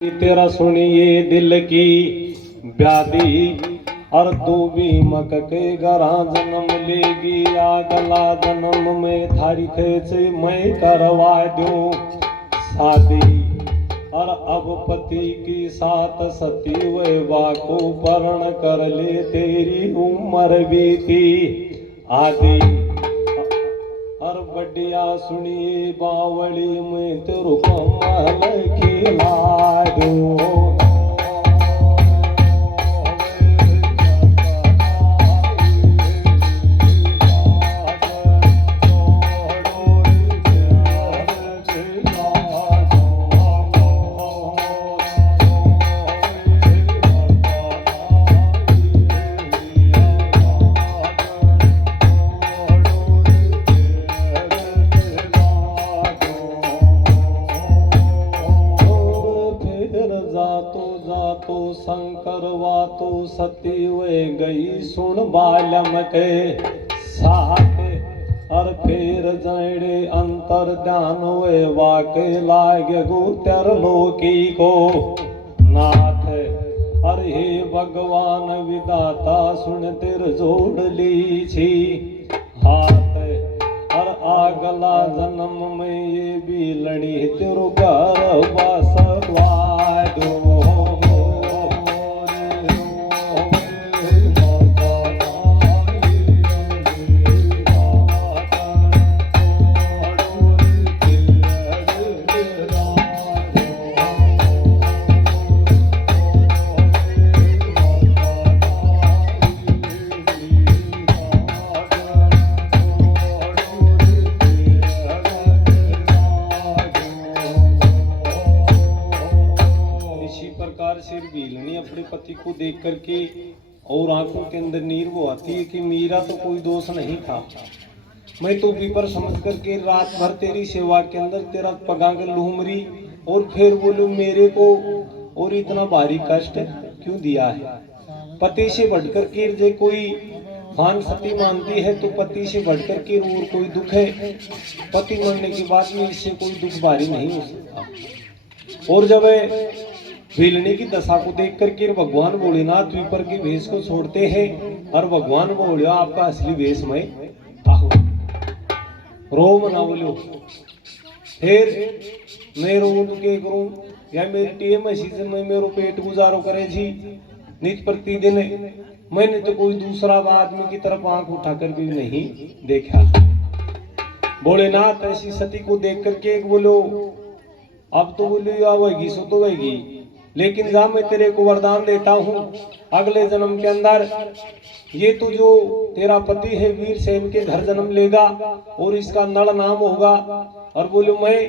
तेरा सुनिए दिल की व्याधि और तू भी मक के गरा जन्म लेगी अगला जन्म में थारी से मैं करवा दूं शादी और अब पति की साथ सती वैवा को पर्ण कर ले तेरी उम्र बीती आदि और बढ़िया सुनिए बावली में तेरू कमल खिला दूं जातो शंकर वातो सती वे गई सुन बालम के साथ और फिर जड़े अंतर ध्यान वे वाके लागे गुतर लोकी को नाथ अरे हे भगवान विदाता सुन तिर जोड़ ली छी हाथ और आगला जन्म में ये भी लड़ी तेरो घर बसवा दो सिर भीलनी अपने पति को देख करके और आंखों के अंदर नीर वो आती है कि मेरा तो कोई दोष नहीं था, मैं तो विपर समझ करके रात भर तेरी सेवा के अंदर तेरा पगांग लूमरी और फिर बोलो मेरे को और इतना भारी कष्ट क्यों दिया है। पति से बढ़कर के जे कोई मान सती मानती है तो पति से बढ़कर के और कोई दुख है, पति मरने के बाद में इससे कोई दुख भारी नहीं हो सकता। और जब भीलनी की दशा को देख करके भगवान भोलेनाथ विपर के वेश को छोड़ते हैं और भगवान बोले आपका असली वेश में आहो रो मना बोलो फिर मैं रो के करूं या मेरी टीम ऐसी से मैं मेरो पेट गुजारो करे जी नित प्रतिदिन मैंने तो कोई दूसरा आदमी की तरफ आंख उठाकर भी नहीं देखा। भोलेनाथ ऐसी सती को देख करके एक बोलो अब तो बोली आवेगी सो तो वही, लेकिन जा मैं तेरे को वरदान देता हूँ अगले जन्म के अंदर ये तो जो तेरा पति है वीर सेन के घर जन्म लेगा और इसका नल नाम होगा और बोलो मैं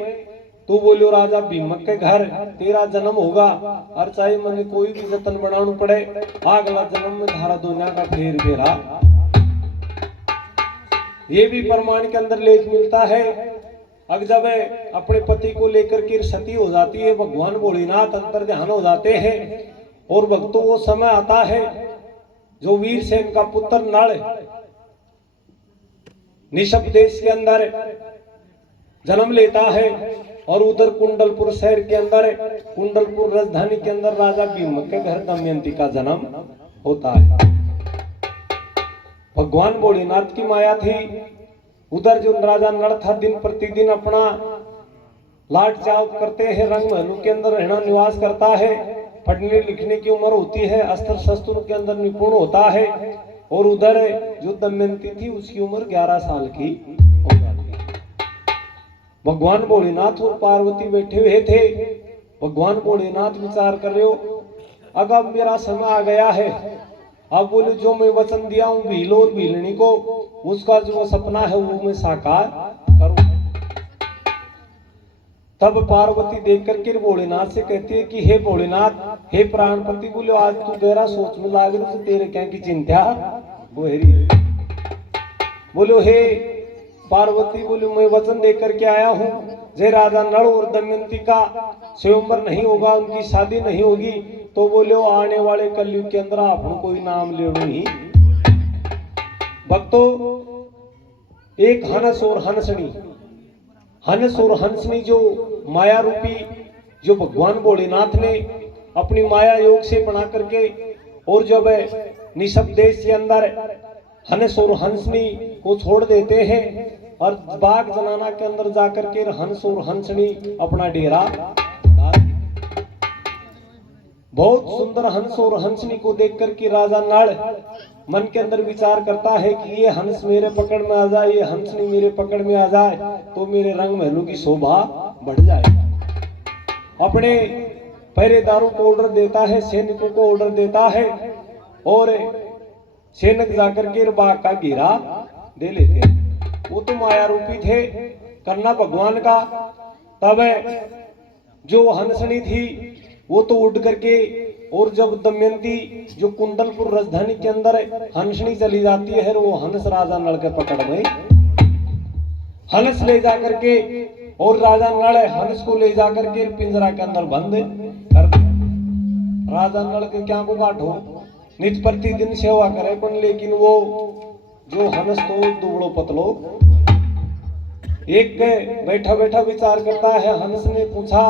तू बोलो राजा भीमक के घर तेरा जन्म होगा और चाहे मैंने कोई भी जतन बनाना पड़े अगला जन्म में धारा दुनिया का फेर फेरा। ये भी प्रमाण के अंदर लेख मिलता है। अब जब अपने पति को लेकर के सती हो जाती है भगवान भोलेनाथ अंतर ध्यान हो जाते हैं और भक्तों वो समय आता है जो वीर सेन का पुत्र नल निशब देश के अंदर जन्म लेता है और उधर कुंडलपुर शहर के अंदर कुंडलपुर राजधानी के अंदर राजा भीमक के घर दमयंती का जन्म होता है। भगवान भोलेनाथ की माया थी, उधर जो राजा नल था दिन प्रतिदिन अपना लाट चाव करते हैं, रंग महलों के अंदर रहना निवास करता है, पढ़ने लिखने की उम्र होती है, अस्त्र शस्त्रों के अंदर निपुण होता है और उधर जो दमयंती थी उसकी उम्र 11 साल की हो जाती है। भगवान भोलेनाथ और पार्वती बैठे हुए थे। भगवान भोलेनाथ विचार कर रहे हो अब मेरा समय आ गया है, अब बोले जो मैं वचन दिया हूँ भील और भीलनी को उसका जो सपना है वो मैं साकार करूं। तब पार्वती देख करके भोलेनाथ से कहती है कि हे भोलेनाथ हे प्राणपति बोले आज तू गहरा सोच में लाग रही तो तेरे क्या की चिंता गोहरी बोलो हे पार्वती बोले मैं वचन दे करके आया हूँ जय राजा नल और दमयंती का स्वयंवर नहीं होगा, उनकी शादी नहीं होगी तो बोले आने वाले कलयुग के अंदर आपको कोई नाम ले नहीं। भक्तों एक हंस और हंसनी जो माया रूपी जो भगवान भोलेनाथ ने अपनी माया योग से बना करके और जब निशब्द देश के अंदर हंस और हंसनी को छोड़ देते हैं और बाग जनाना के अंदर जाकर के हंस और हंसनी अपना डेरा, बहुत सुंदर हंस और हंसनी को देख करके राजा नल मन के अंदर विचार करता है कि ये हंस मेरे पकड़ में आ जाए, ये हंसनी मेरे पकड़ में आ जाए तो मेरे रंग महलों की शोभा बढ़ जाए। अपने पहरेदारों को ऑर्डर देता है, सैनिकों को ऑर्डर देता है और सैनिक जाकर के बाग का घेरा दे लेते हैं। वो तो माया रूपी थे, करना भगवान का। तब जो हंसनी थी वो तो उड़ करके, और जब दमयंती जो कुंडलपुर राजधानी के अंदर हंसनी चली जाती है, वो हंस राजा नल के पकड़ में, हंस ले जाकर के और राजा नल हंस को ले जाकर के पिंजरा के अंदर बंद कर दे। राजा नल के क्या को काटो, नित प्रतिदिन सेवा करे कौन, लेकिन वो जो हंस तो दुबड़ो पतलो। एक बैठा बैठा विचार करता है। हंस ने पूछा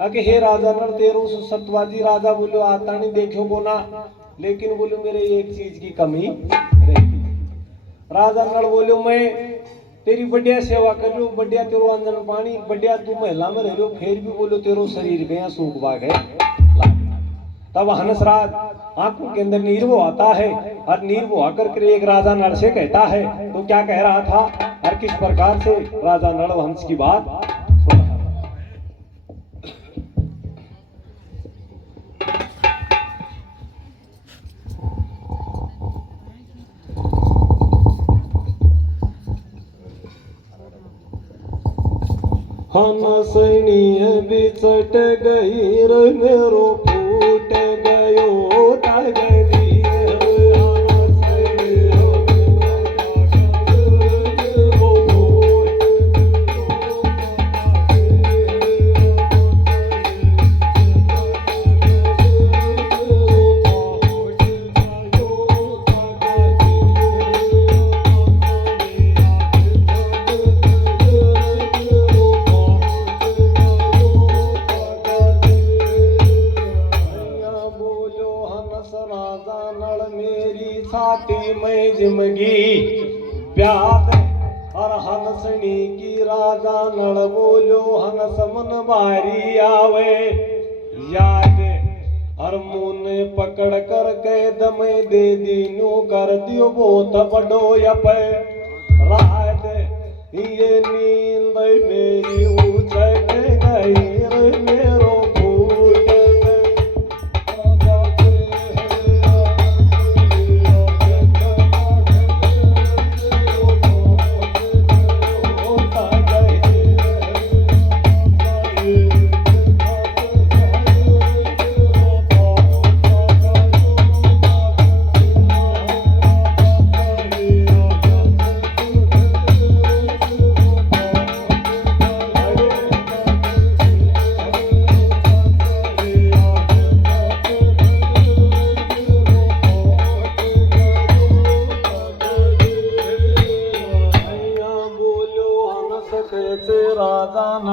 कि हे राजा नल, तेरो सतवाजी राजा बोलो आता नहीं देखो को ना, लेकिन बोलो मेरे एक चीज की कमी रहती। राजा नल बोलो मैं तेरी बढ़िया सेवा कर रही हूँ, बढ़िया तेरो अंजन पानी, बढ़िया तू महिला में रह रही हो, फिर भी बोलो तेरो शरीर गया सूख भाग है। तब हंसराज आंखों के अंदर नीर वो आता है और नीर वो आकर के एक राजा नल से कहता है। तो क्या कह रहा था और किस प्रकार से राजा नल हंस की बात सुन रहा था। हंसनी बिचट गई मेरो फूट गयो तगदी। छाती में जिमगी प्याद और हंसनी की राजा नल बोलो हंस मन बारी आवे याद और मुने पकड़ कर कैद में दे दीनू कर दियो बहुत बड़ो यप रात ये नींद मेरी